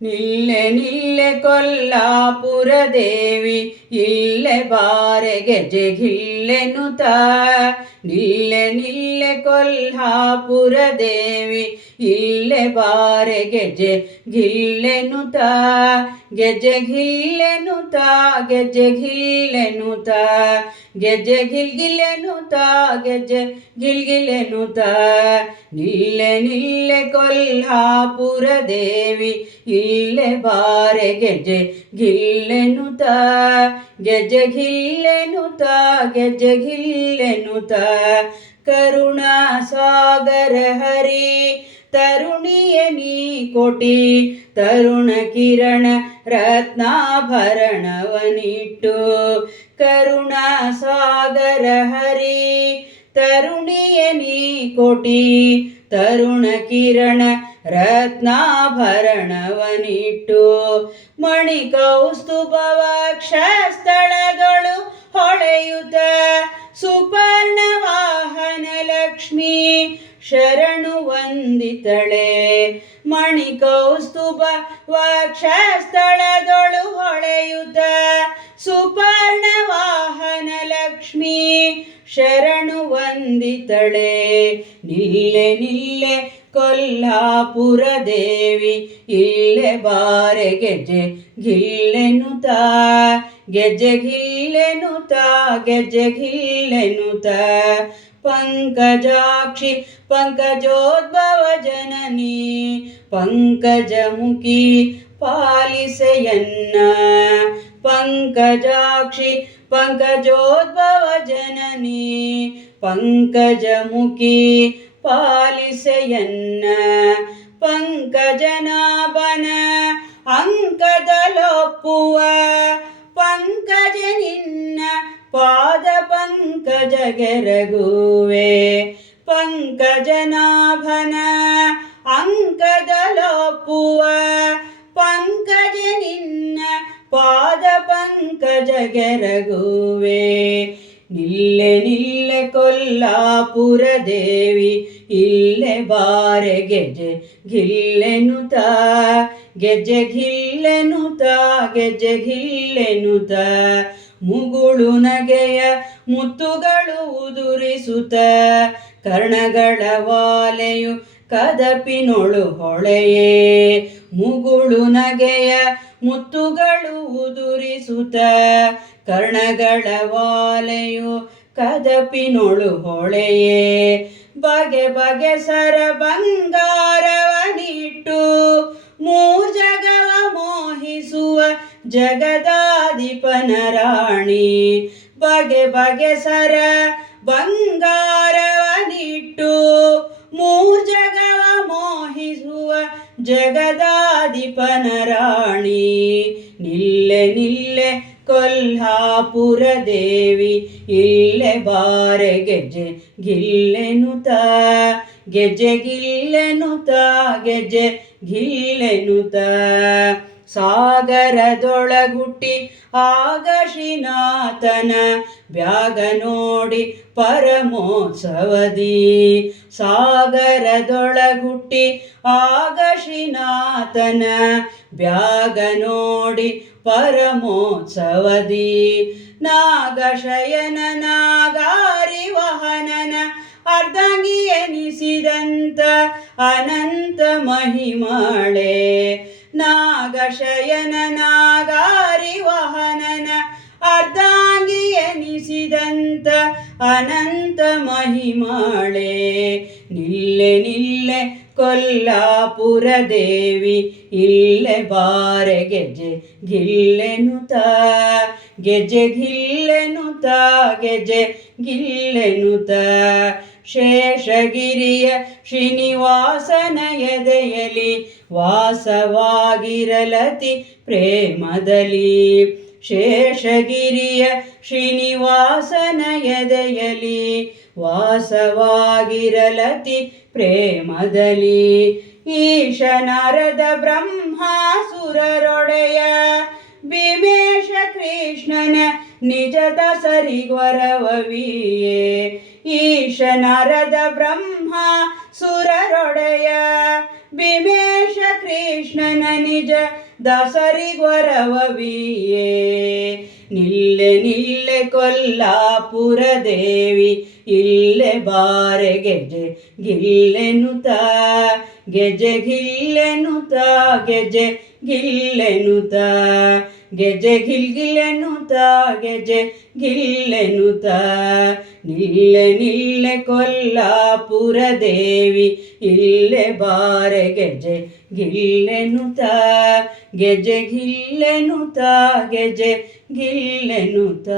ನಿಲ್ಲೆ ನಿಲ್ಲೆ ಕೊಲ್ಲಾಪುರ ದೇವಿ ಇಲ್ಲೆ ಬಾರೆಗೆ ಗೆಜೆಗಿಲ್ಲೆನುತ ನಿಲ್ಲೆ ನಿಲ್ಲೆ ಕೊಲ್ಹಾಪುರ ದೇವಿ ಇಲ್ಲೆ ಬಾರೆ ಗೆಜೆ ಗಿಲ್ಲೆನುತ ಗೆಜೆ ಗಿಲ್ಲೆನುತ ಗೆಜೆ ಗಿಲ್ಲೆನುತ ಗೆಜೆ ಗಿಲ್ಗಿಲ್ಲೆನುತ ಗೆಜೆ ಗಿಲ್ಗಿಲ್ಲೆನುತ ನಿಲ್ಲೆ ನಿಲ್ಲೆ ಕೊಲ್ಹಾಪುರ ದೇವಿ ಇಲ್ಲೆ ಬಾರೆ ಗೆಜೆ ಗಿಲ್ಲೆನುತ ಗೆಜೆ ಗಿಲ್ಲೆನುತ ಗೆಜೆ ಗಿಲ್ಲೆನುತ ಕರುಣಾ ಸಾಗರ ಹರಿ, ತರುಣಿಯ ನೀ ಕೋಟಿ, ತರುಣ ಕಿರಣ ರತ್ನಾಭರಣವನಿಟ್ಟು ಕರುಣಾ ಸಾಗರ ಹರಿ, ತರುಣಿಯ ನೀ ಕೋಟಿ, ತರುಣ ಕಿರಣ ರತ್ನಾಭರಣವನಿಟ್ಟು ಮಣಿಕೌಸ್ತುಭವ ಸ್ಥಳಗಳು ಹೊಳೆಯುತ್ತ ಸುಪರ್ಣ ವಾಹನ ಲಕ್ಷ್ಮೀ ಶರಣು ವಂದಿತಳೆ. ಮಣಿಕೌಸ್ತುಭ ವಕ್ಷಸ್ಥಳದೊಳು ಹೊಳೆಯುತ ಸುಪರ್ಣ ವಾಹನ ಲಕ್ಷ್ಮೀ ಶರಣು ವಂದಿತಳೆ. ನಿಲ್ಲೆ ನಿಲ್ಲೆ ಕೊಲ್ಲಾಪುರ ದೇವಿ ಇಲ್ಲೆ ಬಾರೆ ಗೆಜೆ ಗಿಲ್ಲೆನುತ ಗೆಜೆ ಗಿಲ್ಲೆನುತ ಗೆಜೆ ಗಿಲ್ಲೆನುತ ಪಂಕಜಾಕ್ಷಿ ಪಂಕಜೋದ್ಭವ ಜನನಿ ಪಂಕಜಮುಖಿ ಪಾಲಿಸೆಯನ್ನ ಪಂಕಜಾಕ್ಷಿ ಪಂಕಜೋದ್ಭವ ಜನನಿ ಪಂಕಜಮುಖಿ ಪಾಲಿಸೆಯನ್ನ ಪಂಕಜನಾಭನ ಅಂಕದಲೊಪ್ಪುವ ಪಂಕಜ ನಿನ್ನ ಪಾದ ಪಂಕಜ ಗೆರಗುವೆ ಪಂಕಜನಾಭನ ಅಂಕದಲೊಪ್ಪುವ ಪಂಕಜ ನಿನ್ನ ಪಾದ ಪಂಕಜ ಗೆರಗುವೆ ನಿಲ್ಲೆ ನಿಲ್ಲೆ ಕೊಲ್ಲಾಪುರ ದೇವಿ, ಇಲ್ಲೆ ಬಾರೆ ಗೆಜೆ ಗಿಲ್ಲೆನುತ ಗೆಜೆ ಗಿಲ್ಲೆನುತ ಗೆಜೆ ಗಿಲ್ಲೆನುತ. ಮುಗುಳು ನಗೆಯ ಮುತ್ತುಗಳು ಉದುರಿಸುತ್ತ ಕರ್ಣಗಳ ವಾಲೆಯು ಕದಪಿನೊಳು ಹೊಳೆಯೇ. ಮುಗುಳು ನಗೆಯ ಮುತ್ತುಗಳು ಉದುರಿಸುತ್ತ ಕರ್ಣಗಳ ವಾಲೆಯು ಕದಪಿನೊಳು ಹೊಳೆಯೇ. ಬಗೆ ಬಗೆ ಸರ ಬಂಗಾರವನಿಟ್ಟು ಮೂರ್ಜಗವ ಮೋಹಿಸುವ ಜಗದಾಧಿಪನ ರಾಣಿ ಬಗೆ ಬಗೆ ಸರ ಬಂಗಾರವನಿಟ್ಟು ಮೂರ್ಜಗವ ಮೋಹಿಸುವ ಜಗದಾಧಿಪನ ರಾಣಿ ದೇವಿ ಇಲ್ಲೆ ಬಾರೆ ಗೆಜ್ಜೆ ಗಿಲ್ಲೆನುತ ಗೆಜೆ ಗಿಲ್ಲೆನುತ ಗೆಜೆ ಗಿಲ್ಲೆನುತ. ಸಾಗರದೊಳಗುಟ್ಟಿ ಆಗಶಿನಾಥನ ಬ್ಯಾಗ ನೋಡಿ ಪರಮೋತ್ಸವದಿ. ಸಾಗರದೊಳಗುಟ್ಟಿ ಆಗಶಿನಾಥನ ಬ್ಯಾಗ ನೋಡಿ ಪರಮೋತ್ಸವದಿ. ನಾಗಶಯನ ನಾಗಾರಿ ವಹನನ ಅರ್ಧಂಗಿ ಎನಿಸಿದಂತ ಅನಂತ ಮಹಿಮಾಳೆ. ನಾಗಶಯನ ನಾಗಾರಿ ವಾಹನನ ಅರ್ಧಾಂಗಿ ಎನಿಸಿದಂತ ಅನಂತ ಮಹಿಮಾಳೆ. ನಿಲ್ಲೆ ನಿಲ್ಲೆ ಕೊಲ್ಲಾಪುರ ದೇವಿ, ಇಲ್ಲೆ ಬಾರೆ ಗೆಜೆ ಗಿಲ್ಲೆನುತ ಗೆಜೆ ಗಿಲ್ಲೆನುತ ಗೆಜೆ ಗಿಲ್ಲೆನುತ ಶೇಷಗಿರಿಯ ಶ್ರೀನಿವಾಸನ ಎದೆಯಲಿ ವಾಸವಾಗಿರಲತಿ ಪ್ರೇಮದಲ್ಲಿ. ಶೇಷಗಿರಿಯ ಶ್ರೀನಿವಾಸನ ಎದೆಯಲಿ ವಾಸವಾಗಿರಲತಿ ಪ್ರೇಮದಲ್ಲಿ. ಈಶನರದ ಬ್ರಹ್ಮಾಸುರರೊಡೆಯ ಭೀಮೇಶ ಕೃಷ್ಣನ ನಿಜದ ಸರಿಗೊರವವಿಯೇ. ಈಶನರದ ಬ್ರಹ್ಮ ಸುರರೊಡೆಯ ಭೀಮೇಶ ಕೃಷ್ಣ ಕೃಷ್ಣನ ನಿಜ ದಾಸರಿಗೊರವವಿಯೇ ನಿಲ್ಲೆ ನಿಲ್ಲೆ ಕೊಲ್ಲಾಪುರ ದೇವಿ, ಇಲ್ಲೆ ಬಾರೆ ಗೆಜೆ ಗಿಲ್ಲೆನುತ ಗೆಜೆ ಗಿಲ್ಲೆನುತ ಗೆಜೆ ಗಿಲ್ಲೆನುತ ಗೆಜೆ ಗಿಲ್ಗಿಲ್ಲೆನುತ ಗೆಜೆ ಗಿಲ್ಲೆನುತ ನಿಲ್ಲೆ ನಿಲ್ಲೆ ಕೊಲ್ಲಾಪುರ ದೇವಿ ಇಲ್ಲೆ ಬಾರೆ ಗೆಜೆ ಗಿಲ್ಲೆನುತ ಗೆಜೆ ಗಿಲ್ಲೆನುತ ಗೆಜೆ ಗಿಲ್ಲೆನುತ